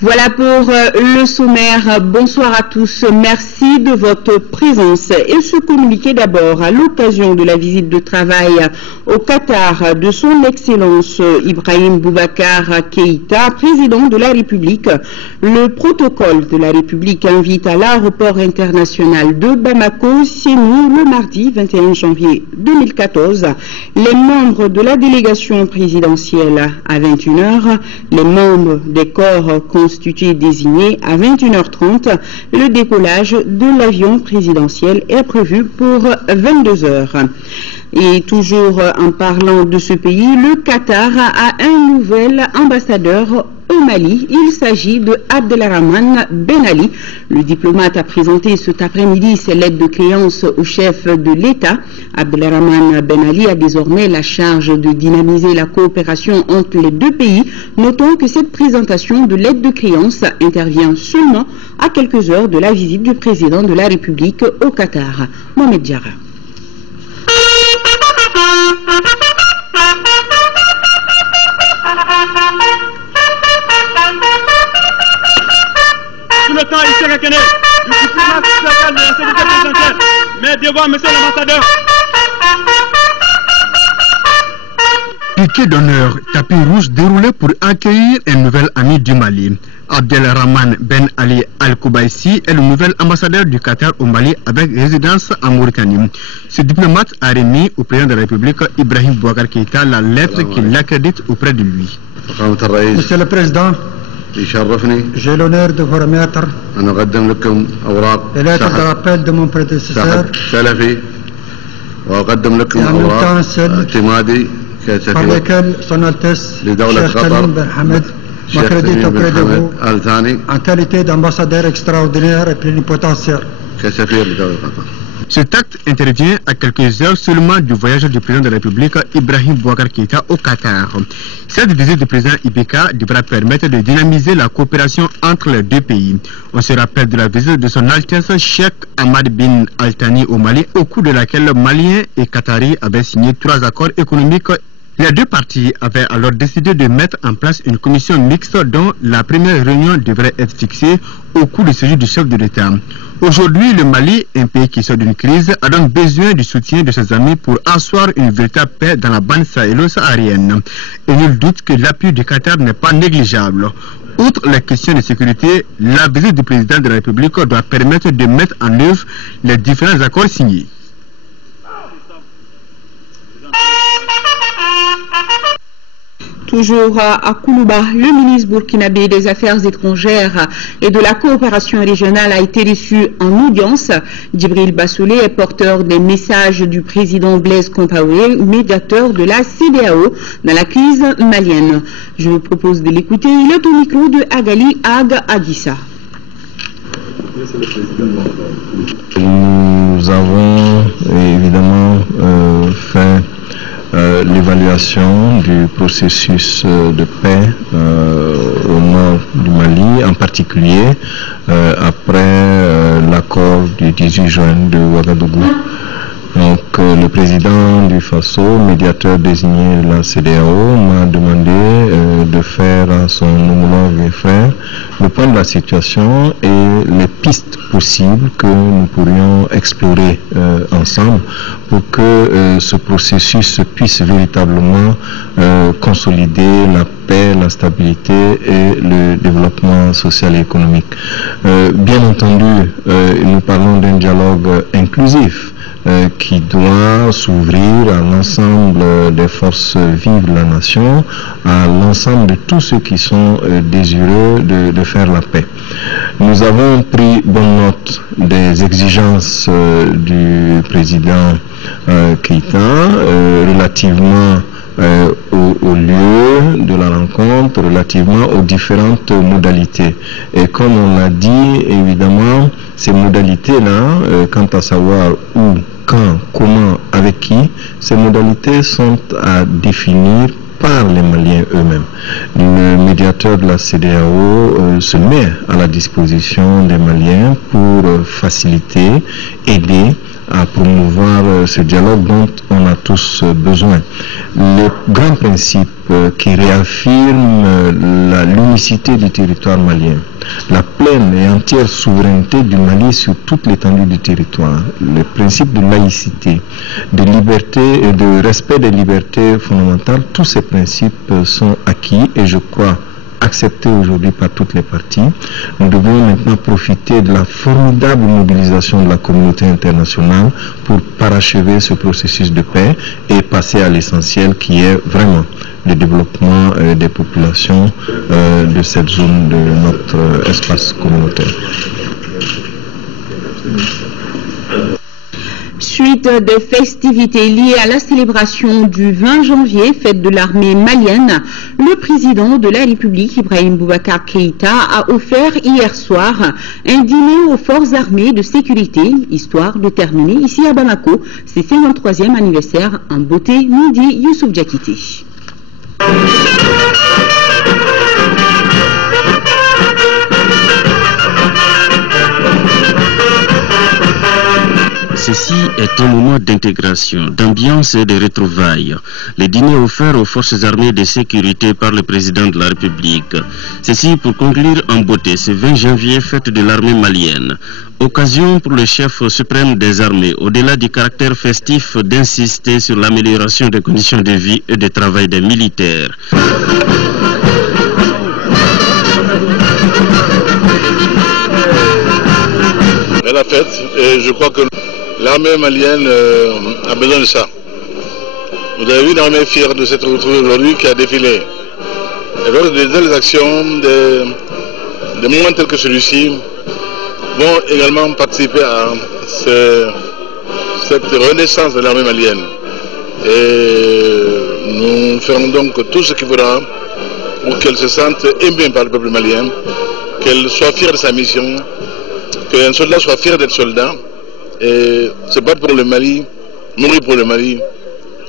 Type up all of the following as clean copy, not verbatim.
Voilà pour le sommaire. Bonsoir à tous. Merci de votre présence. Et ce communiqué d'abord à l'occasion de la visite de travail au Qatar de son Excellence Ibrahim Boubacar Keïta, président de la République. Le protocole de la République invite à l'aéroport international de Bamako, Sénou, le mardi 21 janvier 2014, les membres de la délégation présidentielle à 21h, les membres des corps constitués désignés à 21h30. Le décollage de l'avion présidentiel est prévu pour 22h. Et toujours en parlant de ce pays, le Qatar a un nouvel ambassadeur au Mali. Il s'agit de Abdelrahman Ben Ali. Le diplomate a présenté cet après-midi ses lettres de créance au chef de l'État. Abdelrahman Ben Ali a désormais la charge de dynamiser la coopération entre les deux pays. Notons que cette présentation de lettres de créance intervient seulement à quelques heures de la visite du président de la République au Qatar. Mohamed Diarra. Tout le temps ici reconnaît le diplomate spécial de la sécurité présidentielle. Mais devant monsieur l'ambassadeur. Piquet d'honneur, tapis rouge déroulé pour accueillir un nouvel ami du Mali. Abdelrahman Ben Ali Al-Koubaïsi est le nouvel ambassadeur du Qatar au Mali avec résidence en Mauritanie. Ce diplomate a remis au président de la République Ibrahim Boubacar Keïta la lettre qui l'accrédite auprès de lui. Monsieur le Président, j'ai l'honneur de vous remettre les lettres de rappel de mon prédécesseur et en même temps celles par lesquelles Son Altesse Cheikh Tamim Ben Hamed m'accrédite auprès de vous en qualité d'ambassadeur extraordinaire et plénipotentiaire. Cet acte intervient à quelques heures seulement du voyage du président de la République Ibrahim Boubacar Keïta au Qatar. Cette visite du président Ibeka devra permettre de dynamiser la coopération entre les deux pays. On se rappelle de la visite de son Altesse Cheikh Ahmad bin Al-Thani au Mali, au cours de laquelle Maliens et Qataris avaient signé 3 accords économiques. Les deux parties avaient alors décidé de mettre en place une commission mixte dont la première réunion devrait être fixée au cours du séjour du chef de l'État. Aujourd'hui, le Mali, un pays qui sort d'une crise, a donc besoin du soutien de ses amis pour asseoir une véritable paix dans la bande sahélo-saharienne. Et nul doute que l'appui du Qatar n'est pas négligeable. Outre les questions de sécurité, la visite du président de la République doit permettre de mettre en œuvre les différents accords signés. Toujours à Koulouba, le ministre burkinabé des Affaires étrangères et de la coopération régionale a été reçu en audience. Djibril Bassoulé est porteur des messages du président Blaise Compaoré, médiateur de la CEDEAO dans la crise malienne. Je vous propose de l'écouter. Il est au micro de Agali Ag Adissa. Nous avons évidemment fait l'évaluation du processus de paix au nord du Mali, en particulier après l'accord du 18 juin de Ouagadougou. Donc le président du FASO, médiateur désigné de la CEDEAO, m'a demandé de faire à son homologue et frère le point de la situation et les pistes possibles que nous pourrions explorer ensemble pour que ce processus puisse véritablement consolider la paix, la stabilité et le développement social et économique. Bien entendu, nous parlons d'un dialogue inclusif qui doit s'ouvrir à l'ensemble des forces vives de la nation, à l'ensemble de tous ceux qui sont désireux de faire la paix. Nous avons pris bonne note des exigences du président Keïta relativement au lieu de la rencontre, relativement aux différentes modalités. Et comme on l'a dit, évidemment, ces modalités-là, quant à savoir où, quand, comment, avec qui, ces modalités sont à définir par les Maliens eux-mêmes. Le médiateur de la CEDEAO se met à la disposition des Maliens pour faciliter, aider à promouvoir ce dialogue dont on a tous besoin. Les grands principes qui réaffirment l'unicité du territoire malien, la pleine et entière souveraineté du Mali sur toute l'étendue du territoire, le principe de laïcité, de liberté et de respect des libertés fondamentales, tous ces principes sont acquis et je crois accepté aujourd'hui par toutes les parties. Nous devons maintenant profiter de la formidable mobilisation de la communauté internationale pour parachever ce processus de paix et passer à l'essentiel qui est vraiment le développement des populations de cette zone de notre espace communautaire. Suite des festivités liées à la célébration du 20 janvier, fête de l'armée malienne, le président de la République, Ibrahim Boubacar Keïta, a offert hier soir un dîner aux forces armées de sécurité, histoire de terminer ici à Bamako ses 53e anniversaire en beauté, midi Youssouf Diakité. Ceci est un moment d'intégration, d'ambiance et de retrouvailles. Le dîner offert aux forces armées de sécurité par le président de la République. Ceci pour conclure en beauté ce 20 janvier, fête de l'armée malienne. Occasion pour le chef suprême des armées, au-delà du caractère festif, d'insister sur l'amélioration des conditions de vie et de travail des militaires. Et la fête, et je crois que l'armée malienne a besoin de ça. Vous avez vu une armée fière de s'être retrouvée aujourd'hui qui a défilé. Et donc des actions, des moments tels que celui-ci vont également participer à cette renaissance de l'armée malienne. Et nous ferons donc tout ce qu'il faudra pour qu'elle se sente aimée par le peuple malien, qu'elle soit fière de sa mission, qu'un soldat soit fier d'être soldat. Et se battre pour le Mali, mourir pour le Mali,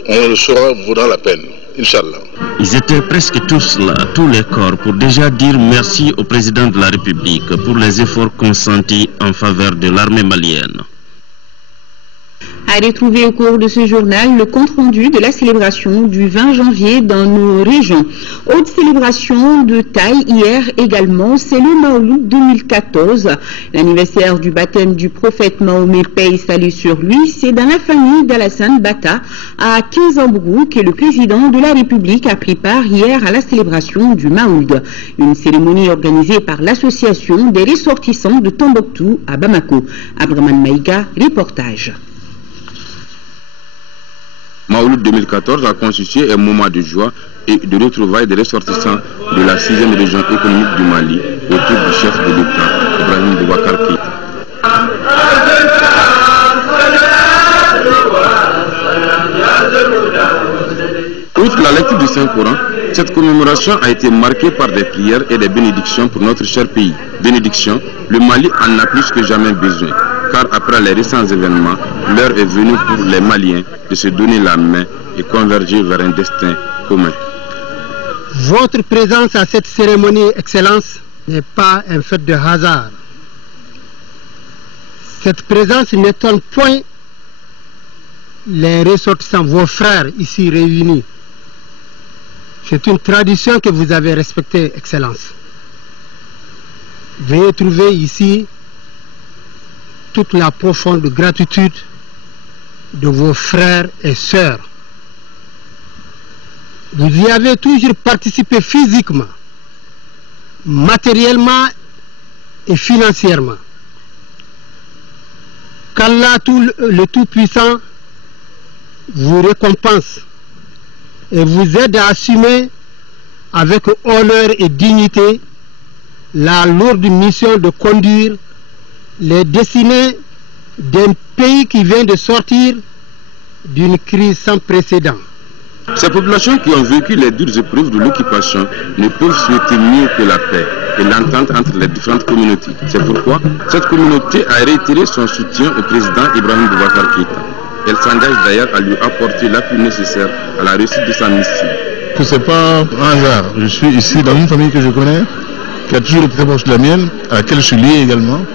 on le saura, vaudra la peine, Inch'Allah. Ils étaient presque tous là, tous les corps, pour déjà dire merci au président de la République pour les efforts consentis en faveur de l'armée malienne. À retrouver au cours de ce journal le compte-rendu de la célébration du 20 janvier dans nos régions. Autre célébration de taille hier également, c'est le Maouloud 2014. L'anniversaire du baptême du prophète Mahomet, paix et salut sur lui, c'est dans la famille d'Alassane Bata à Kinzambourou que le président de la République a pris part hier à la célébration du Maouloud. Une cérémonie organisée par l'association des ressortissants de Tombouctou à Bamako. Abraman Maïga, reportage. Maouloud 2014 a constitué un moment de joie et de retrouvailles des ressortissants de la 6e région économique du Mali autour du chef de l'État, Ibrahim Boubacar Keïta. Outre la lecture du Saint-Coran, cette commémoration a été marquée par des prières et des bénédictions pour notre cher pays. Bénédictions, le Mali en a plus que jamais besoin, car après les récents événements, l'heure est venue pour les Maliens de se donner la main et converger vers un destin commun. Votre présence à cette cérémonie, Excellence, n'est pas un fait de hasard. Cette présence n'étonne point les ressortissants, vos frères ici réunis. C'est une tradition que vous avez respectée, Excellence. Veuillez trouver ici toute la profonde gratitude de vos frères et sœurs. Vous y avez toujours participé physiquement, matériellement et financièrement. Qu'Allah le Tout-Puissant vous récompense et vous aide à assumer avec honneur et dignité la lourde mission de conduire les destinées d'un pays qui vient de sortir d'une crise sans précédent. Ces populations qui ont vécu les dures épreuves de l'occupation ne peuvent souhaiter mieux que la paix et l'entente entre les différentes communautés. C'est pourquoi cette communauté a réitéré son soutien au président Ibrahim Boubacar Keïta. Elle s'engage d'ailleurs à lui apporter l'appui nécessaire à la réussite de sa mission. Ce n'est pas un hasard. Je suis ici dans une famille que je connais, qui a toujours été très proche de la mienne, à laquelle je suis lié également.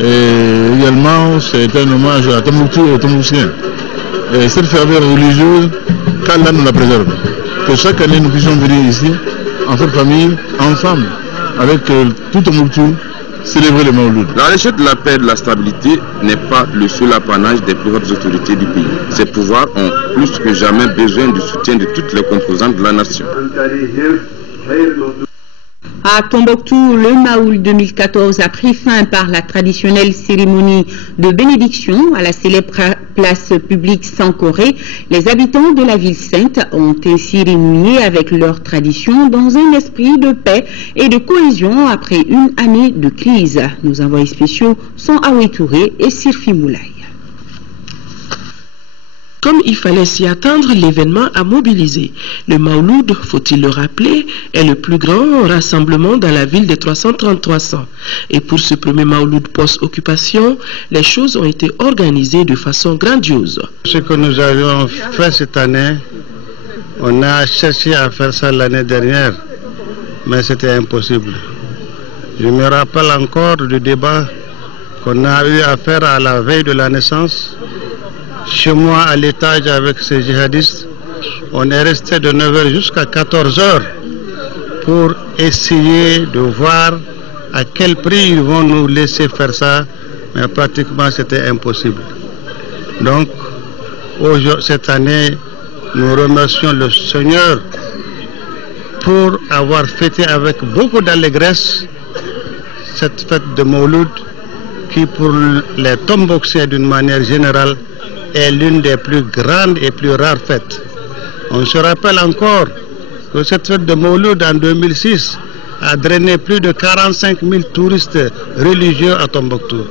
Et également, c'est un hommage à Tombouctou et aux Tombouctiens. Et cette ferveur religieuse, qu'Allah nous la préserve. Que chaque année, nous puissions venir ici, en cette famille, ensemble, avec tout Tombouctou, célébrer le Mawlud. La recherche de la paix et de la stabilité n'est pas le seul apanage des plus hautes autorités du pays. Ces pouvoirs ont plus que jamais besoin du soutien de toutes les composantes de la nation. À Tombouctou, le Maoul 2014 a pris fin par la traditionnelle cérémonie de bénédiction à la célèbre place publique Sankoré. Les habitants de la ville sainte ont ainsi renoué avec leur tradition dans un esprit de paix et de cohésion après une année de crise. Nos envoyés spéciaux sont Aoué Touré et Sirfi Moulay. Comme il fallait s'y attendre, l'événement a mobilisé. Le Mawlud, faut-il le rappeler, est le plus grand rassemblement dans la ville des 333 ans. Et pour ce premier Mawlud post-occupation, les choses ont été organisées de façon grandiose. Ce que nous avions fait cette année, on a cherché à faire ça l'année dernière, mais c'était impossible. Je me rappelle encore du débat qu'on a eu à faire à la veille de la naissance. Chez moi, à l'étage avec ces djihadistes, on est resté de 9h jusqu'à 14h pour essayer de voir à quel prix ils vont nous laisser faire ça, mais pratiquement c'était impossible. Donc, cette année, nous remercions le Seigneur pour avoir fêté avec beaucoup d'allégresse cette fête de Mawlud qui, pour les Tombouctiens d'une manière générale, est l'une des plus grandes et plus rares fêtes. On se rappelle encore que cette fête de Mawlud en 2006 a drainé plus de 45 000 touristes religieux à Tombouctou.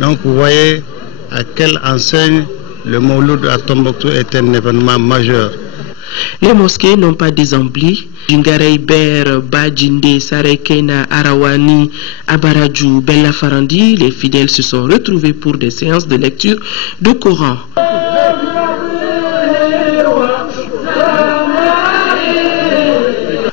Donc vous voyez à quelle enseigne le Mawlud à Tombouctou est un événement majeur. Les mosquées n'ont pas désempli. Djingarei Ber, Bajinde, Sarekena, Arawani, Abaraju, Bella Farandi, les fidèles se sont retrouvés pour des séances de lecture de Coran.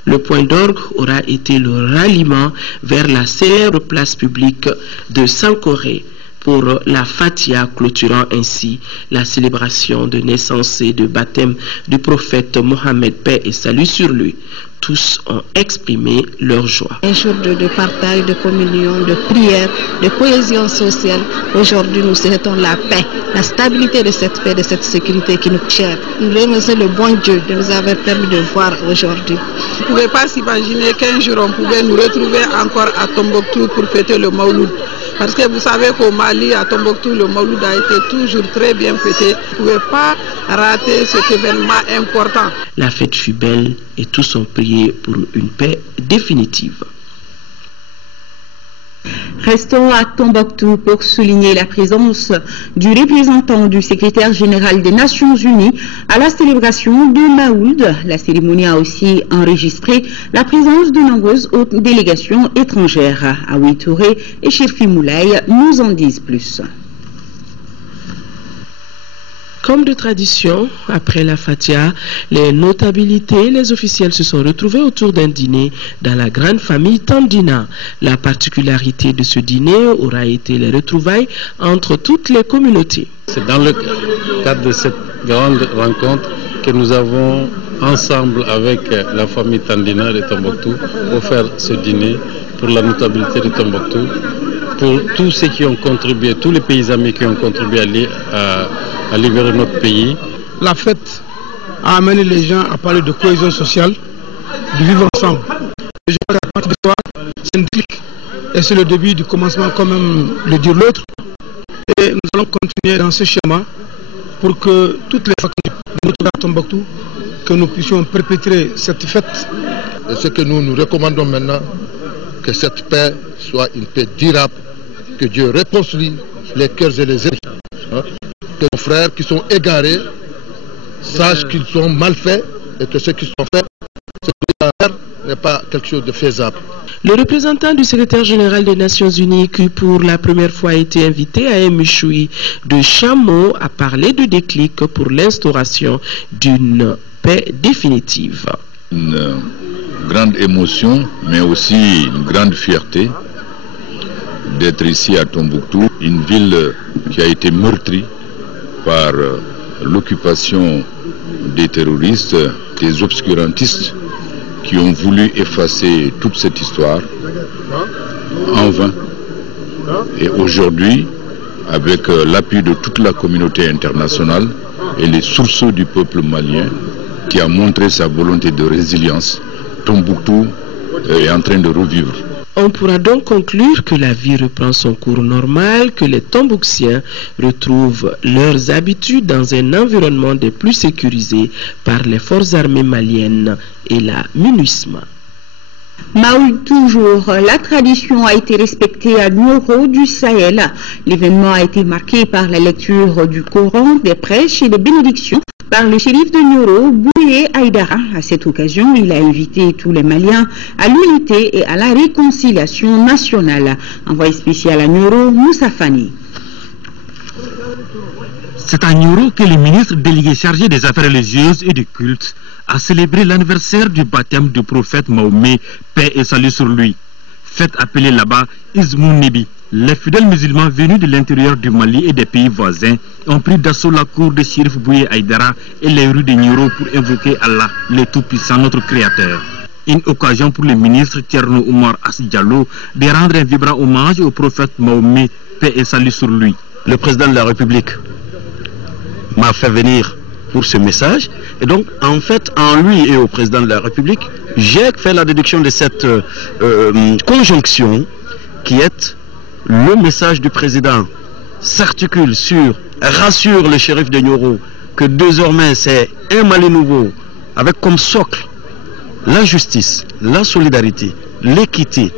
Le point d'orgue aura été le ralliement vers la célèbre place publique de Sankoré pour la Fatia, clôturant ainsi la célébration de naissance et de baptême du prophète Mohammed, paix et salut sur lui. Tous ont exprimé leur joie. Un jour de partage, de communion, de prière, de cohésion sociale. Aujourd'hui, nous souhaitons la paix, la stabilité de cette paix, de cette sécurité qui nous chère. Nous remercions le bon Dieu de nous avoir permis de voir aujourd'hui. Vous ne pouvez pas s'imaginer qu'un jour on pouvait nous retrouver encore à Tombouctou pour fêter le Mawlud. Parce que vous savez qu'au Mali, à Tombouctou, le Mawlud a été toujours très bien fêté. Vous ne pouvez pas rater cet événement important. La fête fut belle et tous ont prié pour une paix définitive. Restons à Tombouctou pour souligner la présence du représentant du secrétaire général des Nations Unies à la célébration de Mawlud. La cérémonie a aussi enregistré la présence de nombreuses autres délégations étrangères. Aoué Touré et Sirfi Moulay nous en disent plus. Comme de tradition, après la Fatia, les notabilités et les officiels se sont retrouvés autour d'un dîner dans la grande famille Tandina. La particularité de ce dîner aura été les retrouvailles entre toutes les communautés. C'est dans le cadre de cette grande rencontre que nous avons, ensemble avec la famille Tandina de Tombouctou, offert ce dîner pour la notabilité de Tombouctou, pour tous ceux qui ont contribué, tous les pays amis qui ont contribué à libérer notre pays. La fête a amené les gens à parler de cohésion sociale, de vivre ensemble. Et je crois qu'à partir de soir, c'est un déclic. Et c'est le début du commencement, comme même le dit l'autre. Et nous allons continuer dans ce schéma pour que toutes les familles de notre Tombouctou, que nous puissions perpétrer cette fête. Et ce que nous recommandons maintenant, que cette paix soit une paix durable, que Dieu réconcilie les cœurs et les esprits. Que nos frères qui sont égarés sachent qu'ils sont mal faits et que ce qu'ils sont faits, n'est pas quelque chose de faisable. Le représentant du secrétaire général des Nations Unies, qui pour la première fois a été invité à Emushui de Chameau, a parlé de déclic pour l'instauration d'une paix définitive. Une grande émotion, mais aussi une grande fierté d'être ici à Tombouctou, une ville qui a été meurtrie par l'occupation des terroristes, des obscurantistes qui ont voulu effacer toute cette histoire en vain. Et aujourd'hui, avec l'appui de toute la communauté internationale et les sourceaux du peuple malien qui a montré sa volonté de résilience, Tombouctou est en train de revivre. On pourra donc conclure que la vie reprend son cours normal, que les Tombouctiens retrouvent leurs habitudes dans un environnement des plus sécurisé par les forces armées maliennes et la MINUSMA. Maoul toujours, la tradition a été respectée à Nioro du Sahel. L'événement a été marqué par la lecture du Coran, des prêches et des bénédictions par le shérif de Nioro, Bouye Aïdara. À cette occasion, il a invité tous les Maliens à l'unité et à la réconciliation nationale. Envoyé spécial à Nioro, Moussa Fani. C'est à Nioro que le ministre délégué chargé des affaires religieuses et du culte a célébré l'anniversaire du baptême du prophète Mahomet, paix et salut sur lui. Fête appelée là-bas Izmoun Nebi. Les fidèles musulmans venus de l'intérieur du Mali et des pays voisins ont pris d'assaut la cour de Chérif Bouye Aïdara et les rues de Nioro pour invoquer Allah, le Tout-Puissant, notre Créateur. Une occasion pour le ministre Thierno Oumar As Diallo de rendre un vibrant hommage au prophète Mahomet, paix et salut sur lui. Le président de la République m'a fait venir pour ce message, et donc en fait en lui et au président de la République j'ai fait la déduction de cette conjonction qui est le message du président s'articule sur, rassure le shérif de Nioro que désormais c'est un Mali nouveau avec comme socle la justice, la solidarité, l'équité,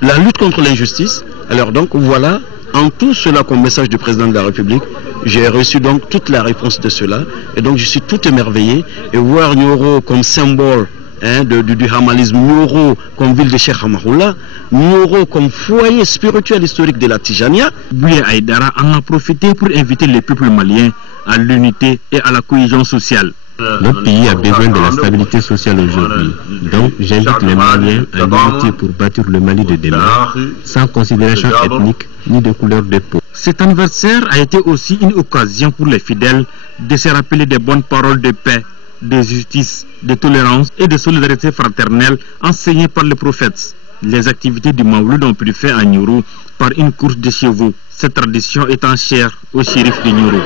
la lutte contre l'injustice. Alors donc voilà en tout cela comme message du président de la République. J'ai reçu donc toute la réponse de cela et donc je suis tout émerveillé et voir Nioro comme symbole du hamalisme, Nioro comme ville de Cheikh Hamahoula, Nioro comme foyer spirituel historique de la Tijania. Bouye Aïdara en a profité pour inviter les peuples maliens à l'unité et à la cohésion sociale. Notre pays a besoin de la stabilité sociale aujourd'hui. Donc j'invite les Maliens à l'unité pour bâtir le Mali de demain, sans considération ethnique ni de couleur de peau. Cet anniversaire a été aussi une occasion pour les fidèles de se rappeler des bonnes paroles de paix, de justice, de tolérance et de solidarité fraternelle enseignées par le prophète. Les activités du Maouloud ont pris fin à Nioro par une course de chevaux, cette tradition étant chère au shérif de Nioro.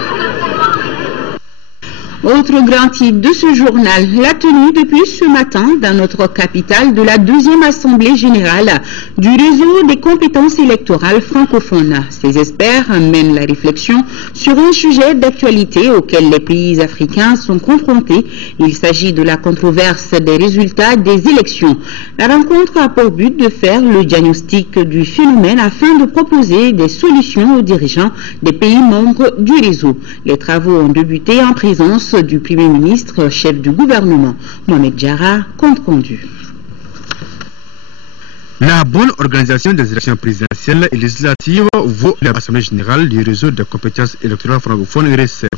Autre grand titre de ce journal, la tenue depuis ce matin dans notre capitale de la 2e Assemblée générale du réseau des compétences électorales francophones. Ces experts mènent la réflexion sur un sujet d'actualité auquel les pays africains sont confrontés. Il s'agit de la controverse des résultats des élections. La rencontre a pour but de faire le diagnostic du phénomène afin de proposer des solutions aux dirigeants des pays membres du réseau. Les travaux ont débuté en présence du Premier ministre, chef du gouvernement, Mohamed Diarra, compte rendu. La bonne organisation des élections présidentielles et législatives vaut l'Assemblée générale du réseau de compétences électorales francophones RSF.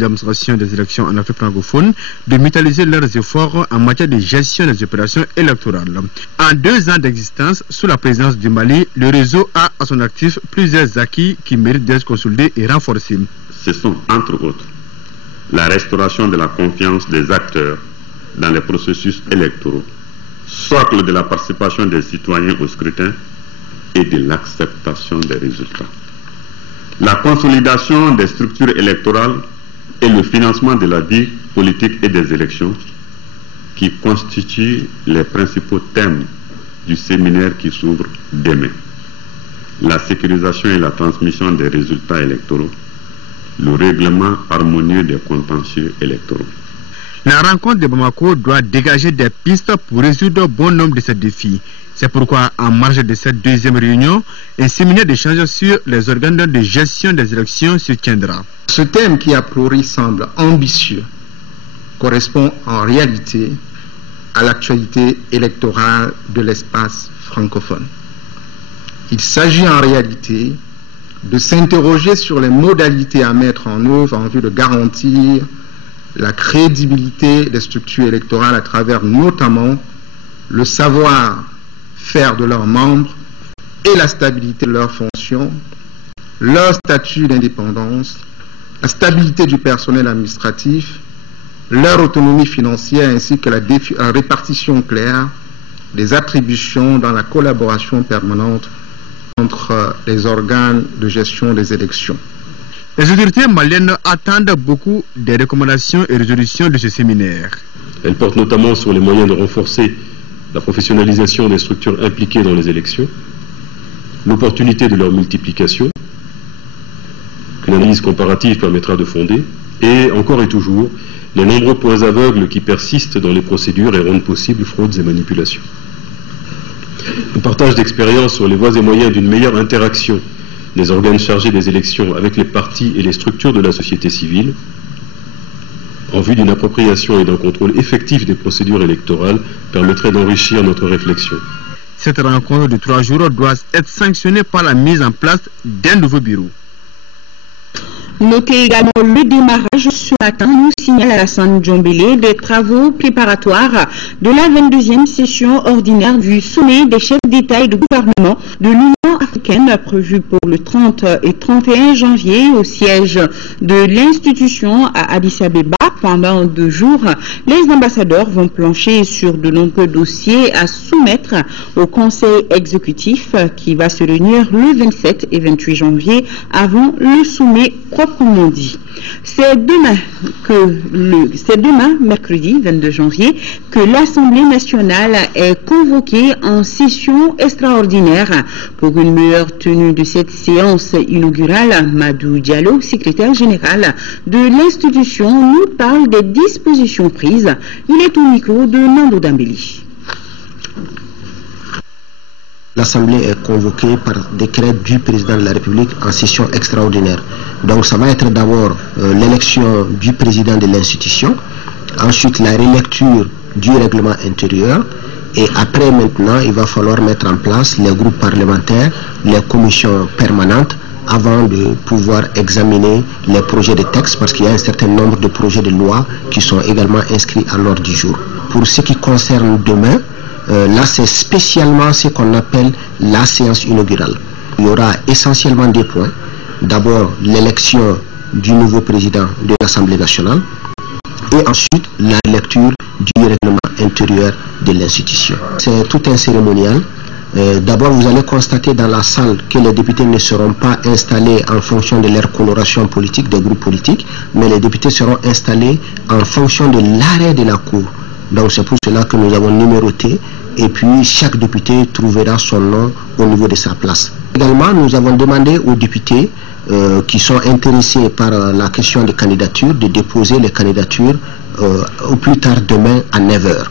L'administration des élections en Afrique francophone de mutualiser leurs efforts en matière de gestion des opérations électorales. En 2 ans d'existence, sous la présidence du Mali, le réseau a à son actif plusieurs acquis qui méritent d'être consolidés et renforcés. Ce sont, entre autres, la restauration de la confiance des acteurs dans les processus électoraux, socle de la participation des citoyens au scrutin et de l'acceptation des résultats. La consolidation des structures électorales et le financement de la vie politique et des élections qui constituent les principaux thèmes du séminaire qui s'ouvre demain. La sécurisation et la transmission des résultats électoraux, le règlement harmonieux des contentieux électoraux. La rencontre de Bamako doit dégager des pistes pour résoudre bon nombre de ces défis. C'est pourquoi, en marge de cette 2e réunion, un séminaire d'échange sur les organes de gestion des élections se tiendra. Ce thème qui a priori semble ambitieux correspond en réalité à l'actualité électorale de l'espace francophone. Il s'agit en réalité de s'interroger sur les modalités à mettre en œuvre en vue de garantir la crédibilité des structures électorales à travers notamment le savoir-faire de leurs membres et la stabilité de leurs fonctions, leur statut d'indépendance, la stabilité du personnel administratif, leur autonomie financière ainsi que la répartition claire des attributions dans la collaboration permanente entre les organes de gestion des élections. Les autorités maliennes attendent beaucoup des recommandations et résolutions de ce séminaire. Elles portent notamment sur les moyens de renforcer la professionnalisation des structures impliquées dans les élections, l'opportunité de leur multiplication, qu'une analyse comparative permettra de fonder, et encore et toujours, les nombreux points aveugles qui persistent dans les procédures et rendent possibles fraudes et manipulations. Un partage d'expérience sur les voies et moyens d'une meilleure interaction des organes chargés des élections avec les partis et les structures de la société civile, en vue d'une appropriation et d'un contrôle effectif des procédures électorales, permettrait d'enrichir notre réflexion. Cette rencontre de 3 jours doit être sanctionnée par la mise en place d'un nouveau bureau. Notez également le démarrage ce matin, nous signale Alassane Djombélé, des travaux préparatoires de la 22e session ordinaire du sommet des chefs d'État et de gouvernement de l'Union africaine prévue pour le 30 et 31 janvier au siège de l'institution à Addis Abeba. Pendant 2 jours, les ambassadeurs vont plancher sur de nombreux dossiers à soumettre au conseil exécutif qui va se réunir le 27 et 28 janvier avant le sommet proprement dit. C'est demain, mercredi 22 janvier, que l'Assemblée nationale est convoquée en session extraordinaire. Pour une meilleure tenue de cette séance inaugurale, Madou Diallo, secrétaire général de l'institution, nous parle des dispositions prises. Il est au micro de Nando Dambeli. L'Assemblée est convoquée par décret du président de la République en session extraordinaire. Donc ça va être d'abord l'élection du président de l'institution, ensuite la relecture du règlement intérieur, et après maintenant il va falloir mettre en place les groupes parlementaires, les commissions permanentes, avant de pouvoir examiner les projets de texte, parce qu'il y a un certain nombre de projets de loi qui sont également inscrits à l'ordre du jour. Pour ce qui concerne demain, là c'est spécialement ce qu'on appelle la séance inaugurale. Il y aura essentiellement des points. D'abord l'élection du nouveau président de l'Assemblée nationale et ensuite la lecture du règlement intérieur de l'institution. C'est tout un cérémonial. D'abord vous allez constater dans la salle que les députés ne seront pas installés en fonction de leur coloration politique, des groupes politiques, mais les députés seront installés en fonction de l'arrêt de la Cour. Donc c'est pour cela que nous avons numéroté et puis chaque député trouvera son nom au niveau de sa place. Également, nous avons demandé aux députés qui sont intéressés par la question des candidatures de déposer les candidatures au plus tard demain à 9h.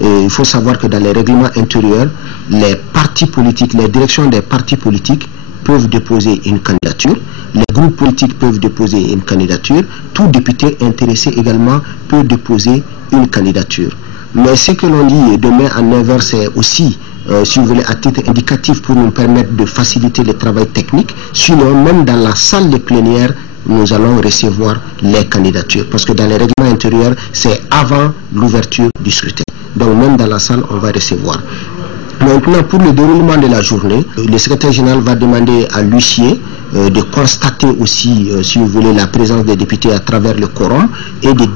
Et il faut savoir que dans les règlements intérieurs, les partis politiques, les directions des partis politiques peuvent déposer une candidature, les groupes politiques peuvent déposer une candidature, tout député intéressé également peut déposer une candidature. Mais ce que l'on dit demain à 9h, c'est aussi, si vous voulez, à titre indicatif pour nous permettre de faciliter le travail technique. Sinon, même dans la salle de plénière, nous allons recevoir les candidatures. Parce que dans les règlements intérieurs, c'est avant l'ouverture du scrutin. Donc même dans la salle, on va recevoir. Maintenant, pour le déroulement de la journée, le secrétaire général va demander à l'huissier de constater aussi, si vous voulez, la présence des députés à travers le quorum et de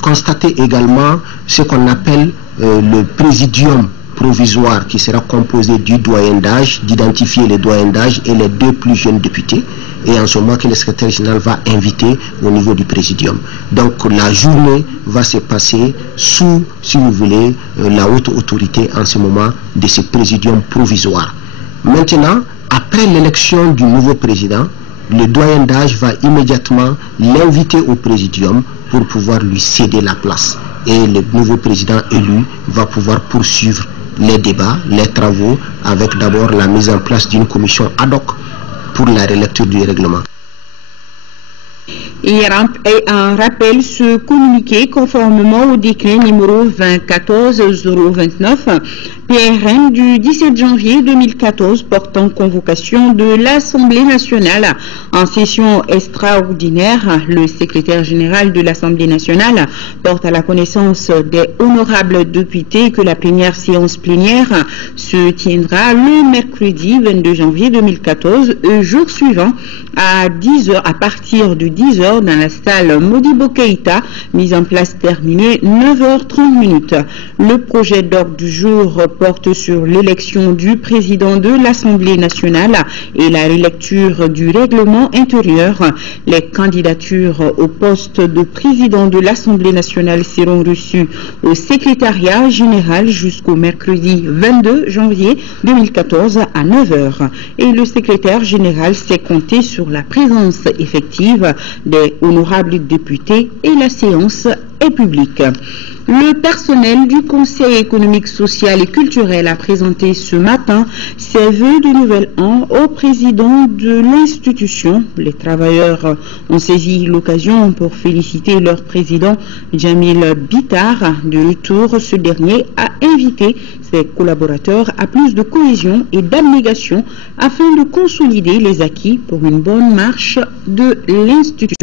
constater également ce qu'on appelle le présidium provisoire qui sera composé du doyen d'âge, d'identifier les doyens d'âge et les 2 plus jeunes députés, et en ce moment que le secrétaire général va inviter au niveau du présidium. Donc la journée va se passer sous, si vous voulez, la haute autorité en ce moment de ce présidium provisoire. Maintenant, après l'élection du nouveau président, le doyen d'âge va immédiatement l'inviter au présidium pour pouvoir lui céder la place. Et le nouveau président élu va pouvoir poursuivre les débats, les travaux, avec d'abord la mise en place d'une commission ad hoc pour la relecture du règlement. Et un rappel, ce communiqué, conformément au décret numéro 2014-029, PRM du 17 janvier 2014 portant convocation de l'Assemblée nationale en session extraordinaire. Le secrétaire général de l'Assemblée nationale porte à la connaissance des honorables députés que la première séance plénière se tiendra le mercredi 22 janvier 2014, jour suivant à 10h, à partir de 10h dans la salle Modibo Keïta, mise en place terminée 9h30. Le projet d'ordre du jour porte sur l'élection du président de l'Assemblée nationale et la relecture du règlement intérieur. Les candidatures au poste de président de l'Assemblée nationale seront reçues au secrétariat général jusqu'au mercredi 22 janvier 2014 à 9h. Et le secrétaire général s'est compté sur la présence effective des honorables députés et la séance est publique. Le personnel du Conseil économique, social et culturel a présenté ce matin ses vœux de nouvel an au président de l'institution. Les travailleurs ont saisi l'occasion pour féliciter leur président Jamil Bitar. De retour, ce dernier a invité ses collaborateurs à plus de cohésion et d'abnégation afin de consolider les acquis pour une bonne marche de l'institution.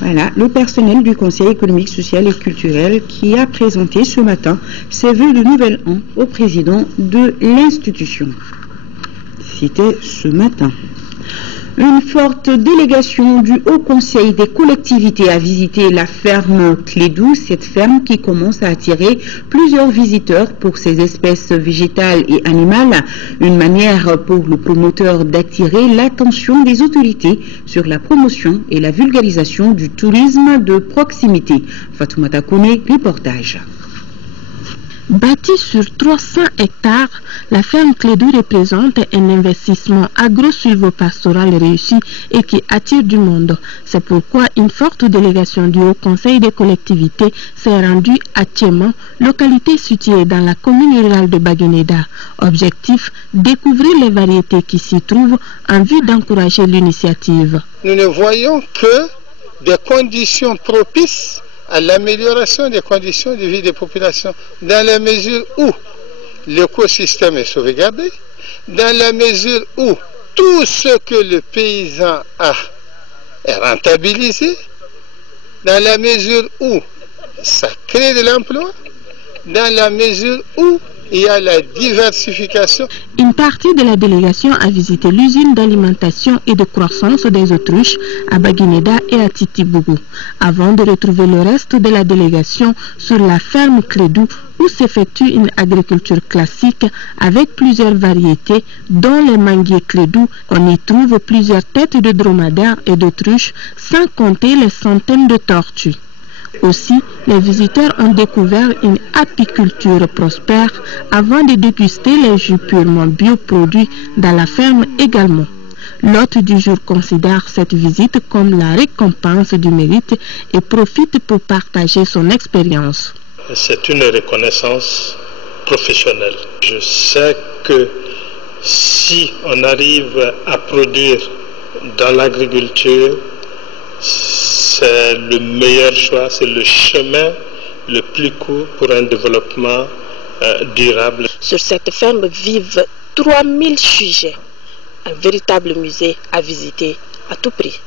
Voilà, le personnel du Conseil économique, social et culturel qui a présenté ce matin ses vœux de nouvel an au président de l'institution. C'était ce matin. Une forte délégation du Haut Conseil des collectivités a visité la ferme Clédou, cette ferme qui commence à attirer plusieurs visiteurs pour ses espèces végétales et animales, une manière pour le promoteur d'attirer l'attention des autorités sur la promotion et la vulgarisation du tourisme de proximité. Fatoumata Kone, reportage. Bâtie sur 300 hectares, la ferme Clédou représente un investissement agro-silvopastoral réussi et qui attire du monde. C'est pourquoi une forte délégation du Haut Conseil des collectivités s'est rendue à Tchéman, localité située dans la commune rurale de Baguineda. Objectif, découvrir les variétés qui s'y trouvent en vue d'encourager l'initiative. Nous ne voyons que des conditions propices à l'amélioration des conditions de vie des populations, dans la mesure où l'écosystème est sauvegardé, dans la mesure où tout ce que le paysan a est rentabilisé, dans la mesure où ça crée de l'emploi, dans la mesure où il y a la diversification. Une partie de la délégation a visité l'usine d'alimentation et de croissance des autruches à Baguineda et à Titibougou, avant de retrouver le reste de la délégation sur la ferme Clédou où s'effectue une agriculture classique avec plusieurs variétés, dont les manguiers Clédou. On y trouve plusieurs têtes de dromadaires et d'autruches, sans compter les centaines de tortues. Aussi, les visiteurs ont découvert une apiculture prospère avant de déguster les jus purement bioproduits dans la ferme également. L'hôte du jour considère cette visite comme la récompense du mérite et profite pour partager son expérience. C'est une reconnaissance professionnelle. Je sais que si on arrive à produire dans l'agriculture, c'est le meilleur choix, c'est le chemin le plus court pour un développement durable. Sur cette ferme vivent 3000 sujets, un véritable musée à visiter à tout prix.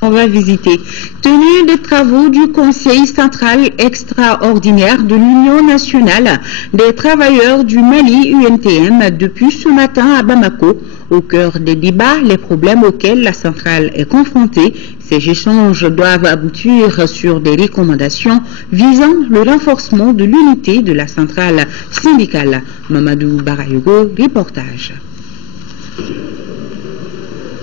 On va visiter. Tenue des travaux du Conseil central extraordinaire de l'Union nationale des travailleurs du Mali UNTM depuis ce matin à Bamako. Au cœur des débats, les problèmes auxquels la centrale est confrontée. Ces échanges doivent aboutir sur des recommandations visant le renforcement de l'unité de la centrale syndicale. Mamadou Barayogo, reportage.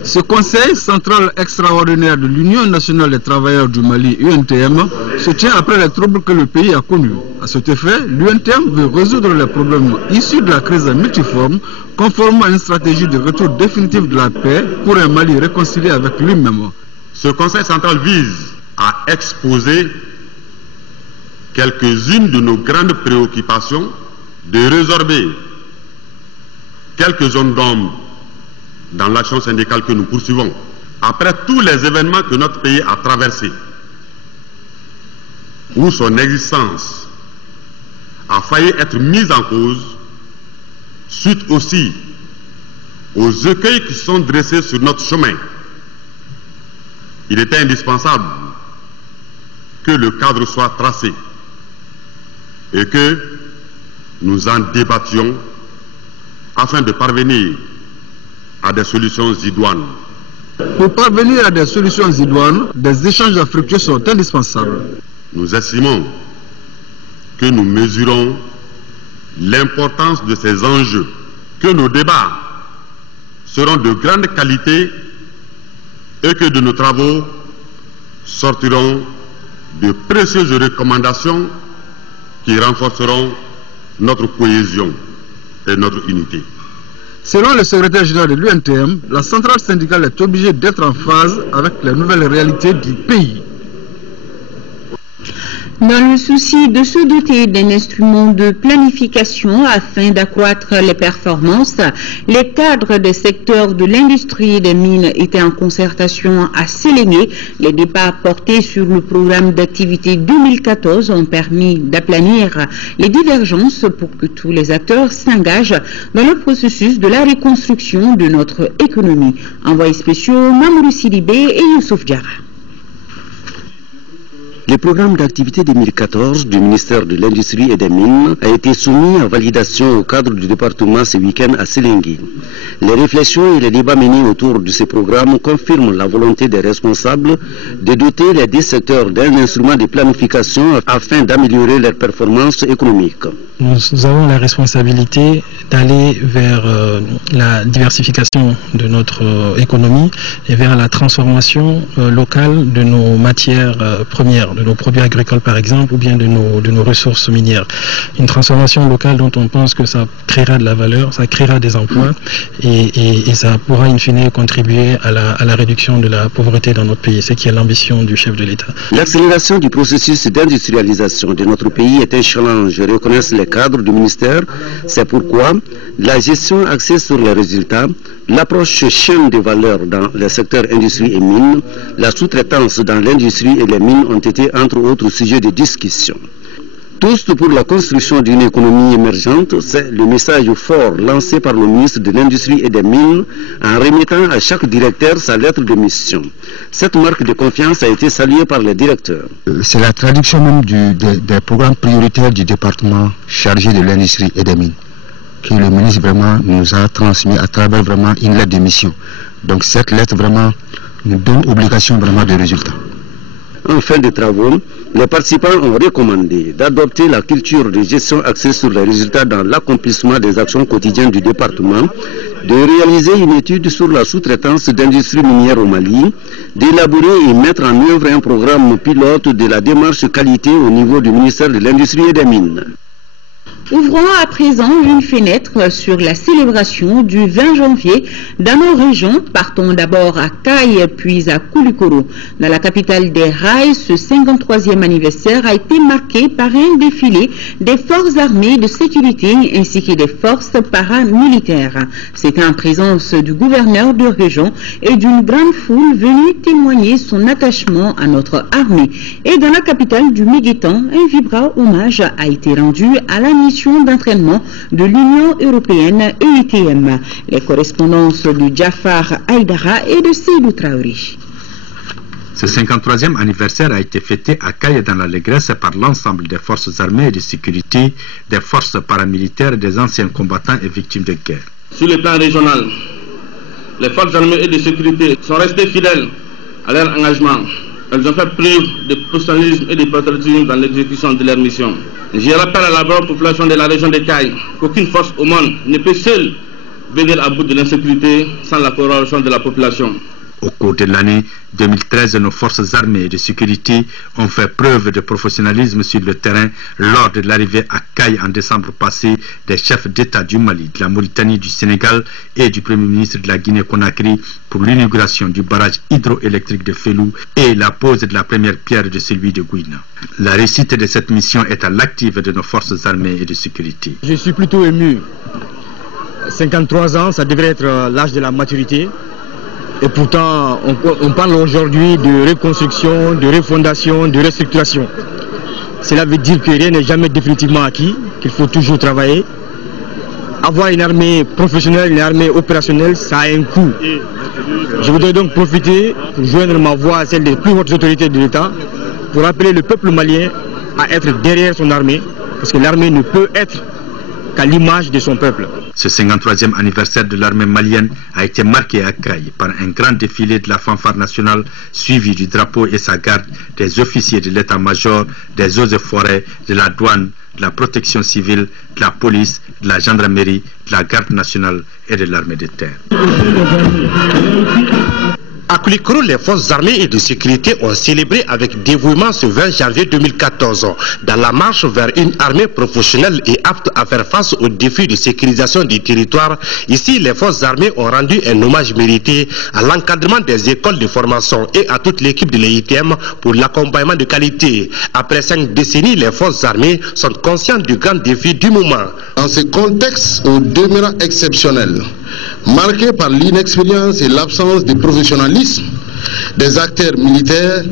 Ce Conseil central extraordinaire de l'Union nationale des travailleurs du Mali, UNTM, se tient après les troubles que le pays a connus. À cet effet, l'UNTM veut résoudre les problèmes issus de la crise multiforme, conformément à une stratégie de retour définitif de la paix pour un Mali réconcilié avec lui-même. Ce Conseil central vise à exposer quelques-unes de nos grandes préoccupations, de résorber quelques zones d'ombre dans l'action syndicale que nous poursuivons, après tous les événements que notre pays a traversés, où son existence a failli être mise en cause suite aussi aux écueils qui sont dressés sur notre chemin. Il était indispensable que le cadre soit tracé et que nous en débattions afin de parvenir à des solutions idoines. Pour parvenir à des solutions idoines, des échanges fructueux sont indispensables. Nous estimons que nous mesurons l'importance de ces enjeux, que nos débats seront de grande qualité et que de nos travaux sortiront de précieuses recommandations qui renforceront notre cohésion et notre unité. Selon le secrétaire général de l'UNTM, la centrale syndicale est obligée d'être en phase avec les nouvelles réalités du pays. Dans le souci de se doter d'un instrument de planification afin d'accroître les performances, les cadres des secteurs de l'industrie et des mines étaient en concertation à Séléné. Les débats portés sur le programme d'activité 2014 ont permis d'aplanir les divergences pour que tous les acteurs s'engagent dans le processus de la reconstruction de notre économie. Envoyés spéciaux Mamoudou Sidibé et Youssouf Diarra. Le programme d'activité 2014 du ministère de l'Industrie et des Mines a été soumis à validation au cadre du département ce week-end à Séléngui. Les réflexions et les débats menés autour de ce programme confirment la volonté des responsables de doter les 10 secteurs d'un instrument de planification afin d'améliorer leurs performances économiques. Nous avons la responsabilité d'aller vers la diversification de notre économie et vers la transformation locale de nos matières premières, de nos produits agricoles par exemple, ou bien de nos ressources minières. Une transformation locale dont on pense que ça créera de la valeur, ça créera des emplois et ça pourra in fine contribuer à la réduction de la pauvreté dans notre pays, ce qui est l'ambition du chef de l'État. L'accélération du processus d'industrialisation de notre pays est un challenge, reconnaissent les cadres du ministère. C'est pourquoi la gestion axée sur les résultats, l'approche chaîne de valeur dans le secteur industrie et mines, la sous-traitance dans l'industrie et les mines ont été entre autres sujets de discussion. Tous pour la construction d'une économie émergente, c'est le message fort lancé par le ministre de l'Industrie et des Mines en remettant à chaque directeur sa lettre de mission. Cette marque de confiance a été saluée par les directeurs. C'est la traduction même des programmes prioritaires du département chargé de l'Industrie et des Mines que le ministre vraiment nous a transmis à travers vraiment une lettre de mission. Donc cette lettre vraiment nous donne obligation vraiment de résultats. En fin de travaux, les participants ont recommandé d'adopter la culture de gestion axée sur les résultats dans l'accomplissement des actions quotidiennes du département, de réaliser une étude sur la sous-traitance d'industrie minière au Mali, d'élaborer et mettre en œuvre un programme pilote de la démarche qualité au niveau du ministère de l'Industrie et des Mines. Ouvrons à présent une fenêtre sur la célébration du 20 janvier dans nos régions. Partons d'abord à Kaye puis à Koulikoro. Dans la capitale des rails, ce 53e anniversaire a été marqué par un défilé des forces armées de sécurité ainsi que des forces paramilitaires. C'était en présence du gouverneur de région et d'une grande foule venue témoigner son attachement à notre armée. Et dans la capitale du Méguétan, un vibrant hommage a été rendu à la mission d'entraînement de l'Union européenne EITM. Les correspondances de Jafar Aïdara et de Seydou Traoré. Ce 53e anniversaire a été fêté à Kaye dans l'allégresse par l'ensemble des forces armées et de sécurité, des forces paramilitaires, des anciens combattants et victimes de guerre. Sur le plan régional, les forces armées et de sécurité sont restées fidèles à leur engagement. Elles ont fait preuve de professionnalisme et de patriotisme dans l'exécution de leur mission. Je rappelle à la brave population de la région de Kaye qu'aucune force au monde ne peut seule venir à bout de l'insécurité sans la collaboration de la population. Au cours de l'année 2013, nos forces armées et de sécurité ont fait preuve de professionnalisme sur le terrain lors de l'arrivée à Kaye en décembre passé des chefs d'État du Mali, de la Mauritanie, du Sénégal et du Premier ministre de la Guinée-Conakry pour l'inauguration du barrage hydroélectrique de Fellou et la pose de la première pierre de celui de Gouina. La réussite de cette mission est à l'actif de nos forces armées et de sécurité. Je suis plutôt ému. 53 ans, ça devrait être l'âge de la maturité. Et pourtant, on parle aujourd'hui de reconstruction, de refondation, de restructuration. cela veut dire que rien n'est jamais définitivement acquis, qu'il faut toujours travailler. Avoir une armée professionnelle, une armée opérationnelle, ça a un coût. Je voudrais donc profiter pour joindre ma voix à celle des plus hautes autorités de l'État pour appeler le peuple malien à être derrière son armée, parce que l'armée ne peut être qu'à l'image de son peuple. Ce 53e anniversaire de l'armée malienne a été marqué à Caille par un grand défilé de la fanfare nationale suivi du drapeau et sa garde des officiers de l'état-major, des eaux et forêts, de la douane, de la protection civile, de la police, de la gendarmerie, de la garde nationale et de l'armée de terre. À Koulikoro, les forces armées et de sécurité ont célébré avec dévouement ce 20 janvier 2014 dans la marche vers une armée professionnelle et apte à faire face aux défis de sécurisation du territoire. Ici, les forces armées ont rendu un hommage mérité à l'encadrement des écoles de formation et à toute l'équipe de l'EITM pour l'accompagnement de qualité. Après 5 décennies, les forces armées sont conscientes du grand défi du moment. Dans ce contexte au demeurant exceptionnel, marqué par l'inexpérience et l'absence de professionnalisme des acteurs militaires,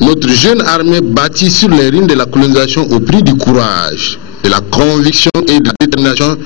notre jeune armée bâtie sur les ruines de la colonisation au prix du courage, de la conviction et de la détermination,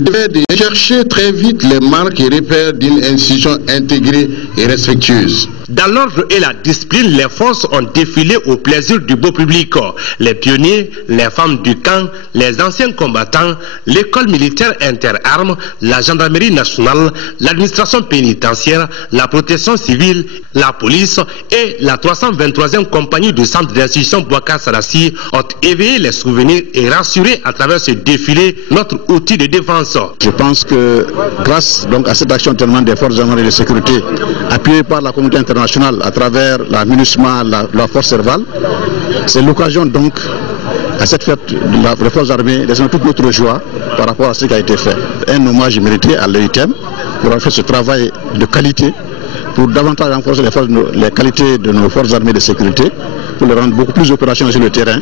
devait de chercher très vite les marques et repères d'une institution intégrée et respectueuse. Dans l'ordre et la discipline, les forces ont défilé au plaisir du beau public. Les pionniers, les femmes du camp, les anciens combattants, l'école militaire interarmes, la gendarmerie nationale, l'administration pénitentiaire, la protection civile, la police et la 323e compagnie du centre d'institution Boubacar Sarrassi ont éveillé les souvenirs et rassuré à travers ce défilé notre outil de défense. Je pense que grâce donc à cette action tellement des forces armées de sécurité appuyée par la communauté internationale à travers la MINUSMA, la force Serval, c'est l'occasion donc à cette fête de la force armée d'exprimer toute notre joie par rapport à ce qui a été fait. Un hommage mérité à l'EITM pour avoir fait ce travail de qualité, pour davantage renforcer les qualités de nos forces armées de sécurité, pour les rendre beaucoup plus opérationnelles sur le terrain.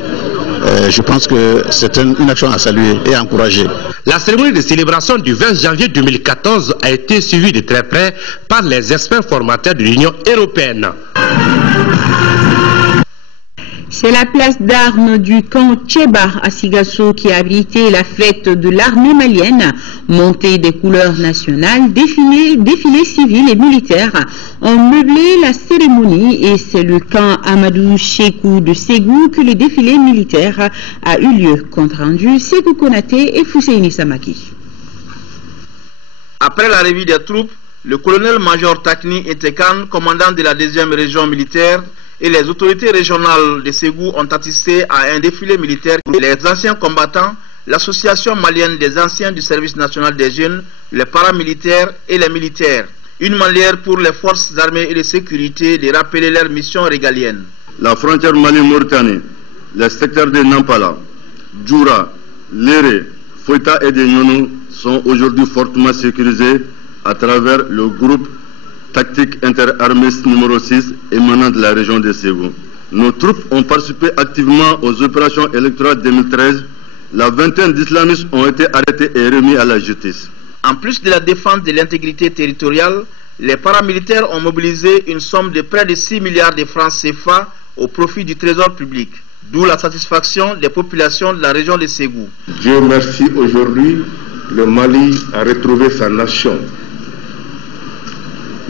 Je pense que c'est une action à saluer et à encourager. La cérémonie de célébration du 20 janvier 2014 a été suivie de très près par les experts formateurs de l'Union européenne. C'est la place d'armes du camp Tcheba à Sigasso qui a abrité la fête de l'armée malienne. Montée des couleurs nationales, défilés civils et militaires ont meublé la cérémonie et c'est le camp Amadou Chekou de Ségou que le défilé militaire a eu lieu. Compte rendu, Ségou Konaté et Fousseini Samaki. Après la revue des troupes, le colonel-major Takni Etekan, commandant de la 2e région militaire, et les autorités régionales de Ségou ont assisté à un défilé militaire. Les anciens combattants, l'association malienne des anciens du service national des jeunes, les paramilitaires et les militaires. Une manière pour les forces armées et de sécurité de rappeler leur mission régalienne. La frontière Mali-Mauritanie, les secteurs de Nampala, Djoura, Léré, Foïta et Denyonou sont aujourd'hui fortement sécurisés à travers le groupe tactique interarmiste numéro 6 émanant de la région de Ségou. Nos troupes ont participé activement aux opérations électorales 2013. La vingtaine d'islamistes ont été arrêtés et remis à la justice. En plus de la défense de l'intégrité territoriale, les paramilitaires ont mobilisé une somme de près de 6 milliards de francs CFA au profit du trésor public, d'où la satisfaction des populations de la région de Ségou. Dieu merci, aujourd'hui, le Mali a retrouvé sa nation.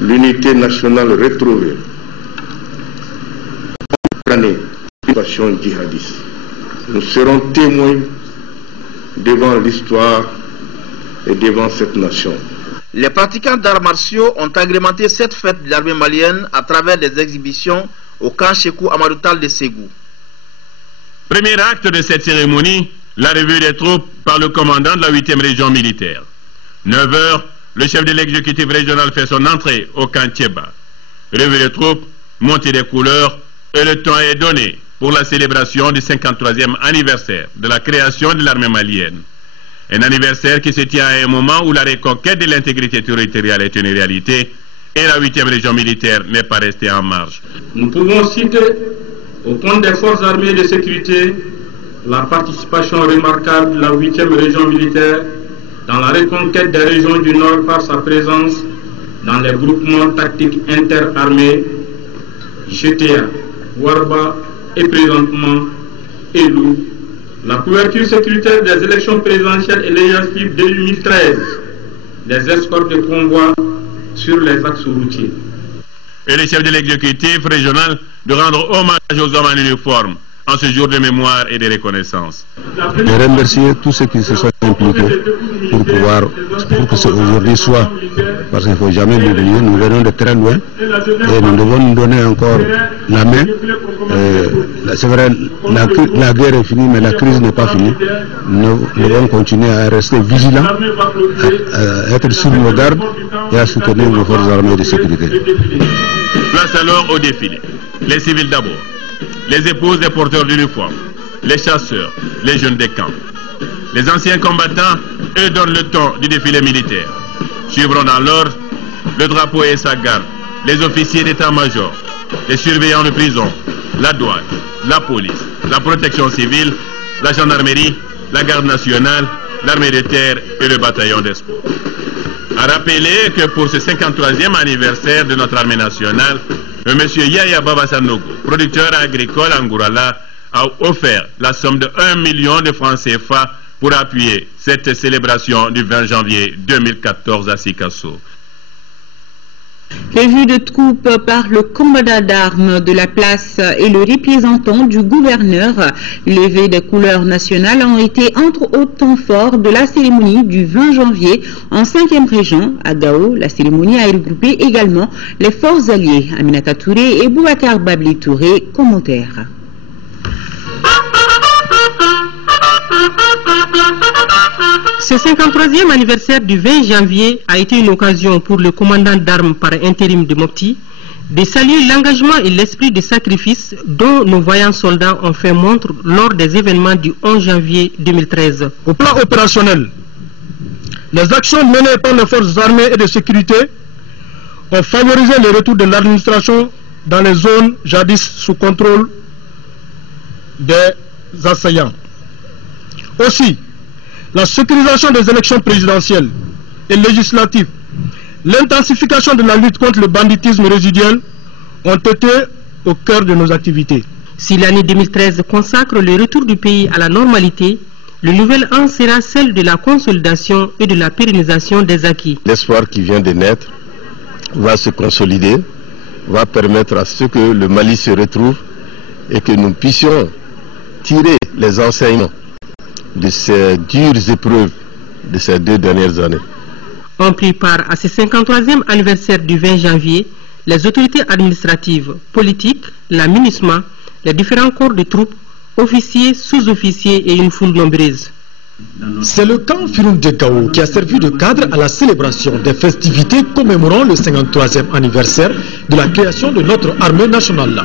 L'unité nationale retrouvée. Année, passion djihadiste. Nous serons témoins devant l'histoire et devant cette nation. Les pratiquants d'arts martiaux ont agrémenté cette fête de l'armée malienne à travers des exhibitions au camp Chekou Amadou Tall de Ségou. Premier acte de cette cérémonie, la revue des troupes par le commandant de la 8e région militaire. 9 h, le chef de l'exécutif régional fait son entrée au camp Tcheba. Revue des troupes, montée des couleurs et le temps est donné pour la célébration du 53e anniversaire de la création de l'armée malienne. Un anniversaire qui se tient à un moment où la reconquête de l'intégrité territoriale est une réalité et la 8e région militaire n'est pas restée en marge. Nous pouvons citer au compte des forces armées de sécurité la participation remarquable de la 8e région militaire dans la reconquête des régions du Nord par sa présence dans les groupements tactiques interarmés GTA, Warba et présentement élus, la couverture sécuritaire des élections présidentielles et législatives 2013, les escortes de convois sur les axes routiers. Et le chef de l'exécutif régional de rendre hommage aux hommes en uniforme en ce jour de mémoire et de reconnaissance. Et remercier tous ceux qui se sont impliqués pour que ce aujourd'hui soit, parce qu'il ne faut jamais l'oublier, nous venons de très loin et nous devons nous donner encore la main. C'est vrai, la guerre est finie, mais la crise n'est pas finie. Nous devons continuer à rester vigilants, à être sur nos gardes et à soutenir nos forces armées de sécurité. Place alors au défilé. Les civils d'abord, les épouses des porteurs d'uniforme, les chasseurs, les jeunes des camps. Les anciens combattants, eux, donnent le ton du défilé militaire. Suivront dans l'ordre le drapeau et sa garde, les officiers d'état-major, les surveillants de prison, la douane, la police, la protection civile, la gendarmerie, la garde nationale, l'armée de terre et le bataillon des sports. À rappeler que pour ce 53e anniversaire de notre armée nationale, M. Yaya Baba Sanogo, producteur agricole en Gourala, a offert la somme de 1 million de francs CFA pour appuyer cette célébration du 20 janvier 2014 à Sikasso. Revue de troupes par le commandant d'armes de la place et le représentant du gouverneur. Levées des couleurs nationales ont été entre autres temps forts de la cérémonie du 20 janvier en 5e région à Gao. La cérémonie a regroupé également les forces alliées. Aminata Touré et Boubacar Babli Touré, commentaires. Ce 53e anniversaire du 20 janvier a été une occasion pour le commandant d'armes par intérim de Mopti de saluer l'engagement et l'esprit de sacrifice dont nos voyants soldats ont fait montre lors des événements du 11 janvier 2013. Au plan opérationnel, les actions menées par les forces armées et de sécurité ont favorisé le retour de l'administration dans les zones jadis sous contrôle des assaillants. Aussi, la sécurisation des élections présidentielles et législatives, l'intensification de la lutte contre le banditisme résiduel ont été au cœur de nos activités. Si l'année 2013 consacre le retour du pays à la normalité, le nouvel an sera celle de la consolidation et de la pérennisation des acquis. L'espoir qui vient de naître va se consolider, va permettre à ce que le Mali se retrouve et que nous puissions tirer les enseignements de ces dures épreuves de ces 2 dernières années. Ont pris part à ce 53e anniversaire du 20 janvier les autorités administratives, politiques, la MINUSMA, les différents corps de troupes, officiers, sous-officiers et une foule nombreuse. C'est le camp Firoun de Gao qui a servi de cadre à la célébration des festivités commémorant le 53e anniversaire de la création de notre armée nationale.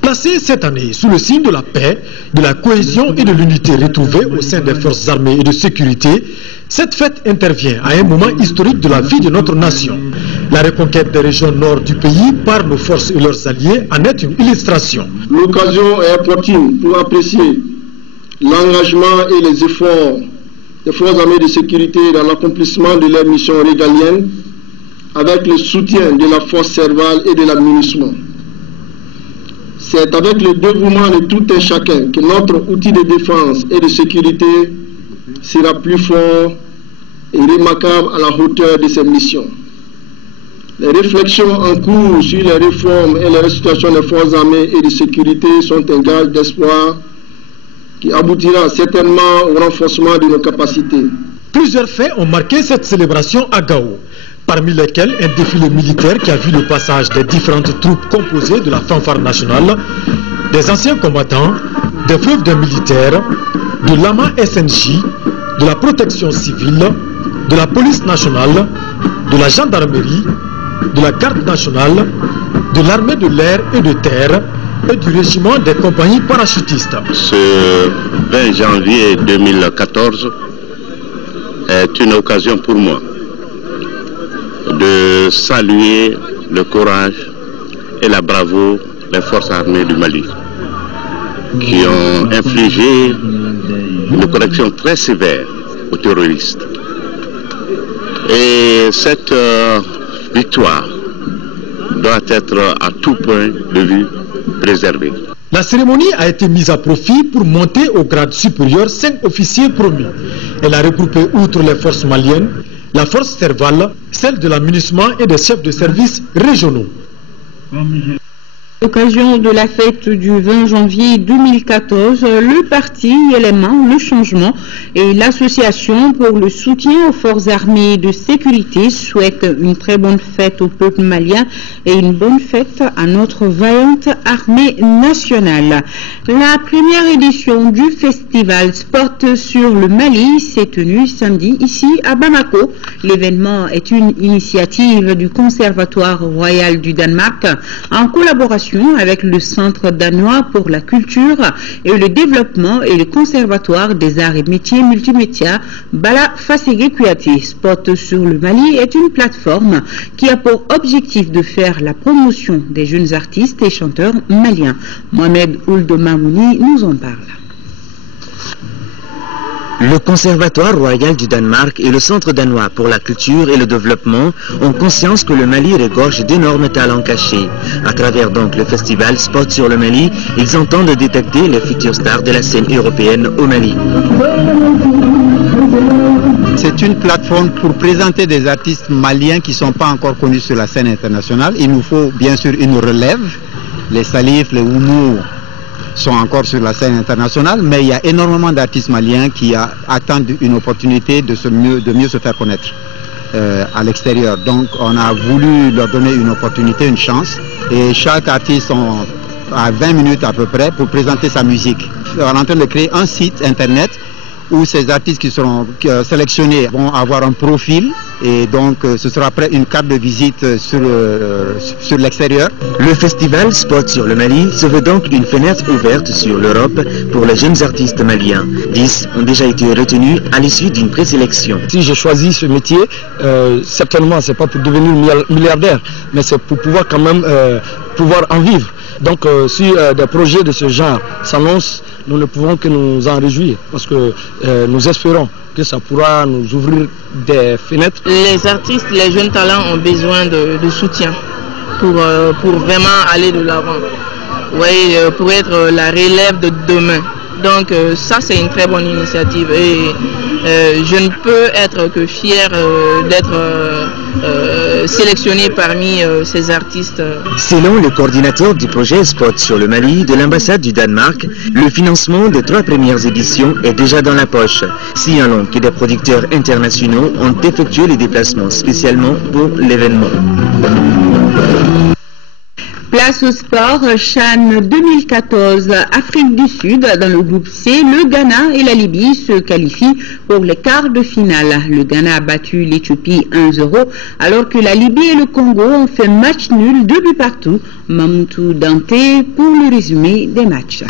Placée cette année sous le signe de la paix, de la cohésion et de l'unité retrouvée au sein des forces armées et de sécurité, cette fête intervient à un moment historique de la vie de notre nation. La reconquête des régions nord du pays par nos forces et leurs alliés en est une illustration. L'occasion est opportune pour apprécier l'engagement et les efforts des forces armées de sécurité dans l'accomplissement de leurs missions régaliennes avec le soutien de la force servale et de l'administration. C'est avec le dévouement de tout un chacun que notre outil de défense et de sécurité sera plus fort et remarquable à la hauteur de ces missions. Les réflexions en cours sur les réformes et les restitutions des forces armées et de sécurité sont un gage d'espoir qui aboutira certainement au renforcement de nos capacités. Plusieurs faits ont marqué cette célébration à Gao, parmi lesquels un défilé militaire qui a vu le passage des différentes troupes composées de la fanfare nationale, des anciens combattants, des veuves de militaires, de l'AMA SNJ, de la protection civile, de la police nationale, de la gendarmerie, de la garde nationale, de l'armée de l'air et de terre, et du régiment des compagnies parachutistes. Ce 20 janvier 2014 est une occasion pour moi de saluer le courage et la bravoure des forces armées du Mali qui ont infligé une correction très sévère aux terroristes. Et cette victoire doit être à tout point de vue préservée. La cérémonie a été mise à profit pour monter au grade supérieur 5 officiers promus. Elle a regroupé, outre les forces maliennes, la force Serval, celle de l'aménagement et des chefs de services régionaux. À l'occasion de la fête du 20 janvier 2014, le parti Élément, le Changement et l'association pour le soutien aux forces armées de sécurité souhaitent une très bonne fête au peuple malien et une bonne fête à notre vaillante armée nationale. La première édition du festival Sport sur le Mali s'est tenue samedi ici à Bamako. L'événement est une initiative du Conservatoire royal du Danemark en collaboration avec le Centre danois pour la culture et le développement et le Conservatoire des arts et métiers multimédia Bala Fasségué Kouyaté. Sport sur le Mali est une plateforme qui a pour objectif de faire la promotion des jeunes artistes et chanteurs maliens. Mohamed Ould Mamouni nous en parle. Le Conservatoire royal du Danemark et le Centre danois pour la culture et le développement ont conscience que le Mali regorge d'énormes talents cachés. À travers donc le festival Spot sur le Mali, ils entendent détecter les futures stars de la scène européenne au Mali. C'est une plateforme pour présenter des artistes maliens qui ne sont pas encore connus sur la scène internationale. Il nous faut bien sûr une relève. Les Salif, les Oumou sont encore sur la scène internationale, mais il y a énormément d'artistes maliens qui attendent une opportunité de mieux se faire connaître à l'extérieur. Donc on a voulu leur donner une opportunité, une chance, et chaque artiste a 20 minutes à peu près pour présenter sa musique. On est en train de créer un site internet où ces artistes qui seront sélectionnés vont avoir un profil, et donc ce sera après une carte de visite sur l'extérieur. Le festival Spot sur le Mali se veut donc une fenêtre ouverte sur l'Europe pour les jeunes artistes maliens. 10 ont déjà été retenus à l'issue d'une présélection. Si j'ai choisi ce métier, certainement c'est pas pour devenir milliardaire, mais c'est pour pouvoir quand même pouvoir en vivre. Donc si des projets de ce genre s'annoncent, nous ne pouvons que nous en réjouir, parce que nous espérons que ça pourra nous ouvrir des fenêtres. Les artistes, les jeunes talents ont besoin de soutien pour vraiment aller de l'avant, oui, pour être la relève de demain. Donc ça c'est une très bonne initiative et je ne peux être que fier d'être sélectionné parmi ces artistes. Selon le coordinateur du projet Spot sur le Mali de l'ambassade du Danemark, le financement des 3 premières éditions est déjà dans la poche, signalant que des producteurs internationaux ont effectué les déplacements spécialement pour l'événement. Place au sport, CHAN 2014, Afrique du Sud, dans le groupe C, le Ghana et la Libye se qualifient pour les quarts de finale. Le Ghana a battu l'Éthiopie 1-0, alors que la Libye et le Congo ont fait match nul, 2 buts partout. Mamoutou Dante pour le résumé des matchs.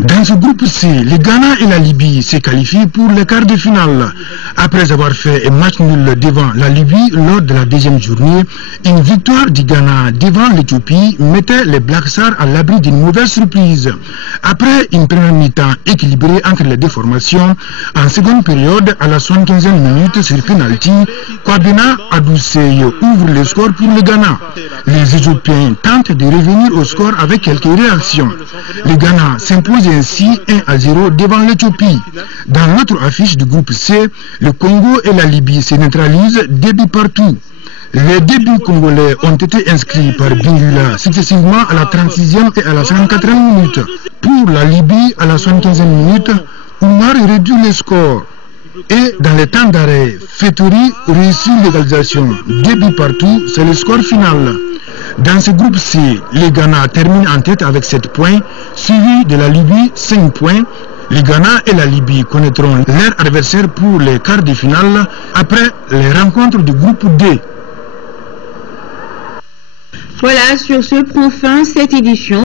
Dans ce groupe C, le Ghana et la Libye se qualifient pour les quarts de finale. Après avoir fait un match nul devant la Libye lors de la deuxième journée, une victoire du Ghana devant l'Éthiopie mettait les Black Stars à l'abri d'une mauvaise surprise. Après une première mi-temps équilibrée entre les deux formations, en seconde période, à la 75e minute sur penalty, Kwabena Adoucey ouvre le score pour le Ghana. Les Éthiopiens tentent de revenir au score avec quelques réactions. Le Ghana s'impose ainsi 1-0 devant l'Éthiopie. Dans l'autre affiche du groupe C, le Congo et la Libye se neutralisent 2 buts partout. Les 2 buts congolais ont été inscrits par Bingula successivement à la 36e et à la 54e minute. Pour la Libye, à la 75e minute, Oumar réduit le score. Et dans les temps d'arrêt, Fétori réussit l'égalisation. 2 buts partout, c'est le score final. Dans ce groupe C, le Ghana termine en tête avec 7 points, suivi de la Libye 5 points. Le Ghana et la Libye connaîtront leur adversaire pour les quarts de finale après les rencontres du groupe D. Voilà, sur ce prend fin cette édition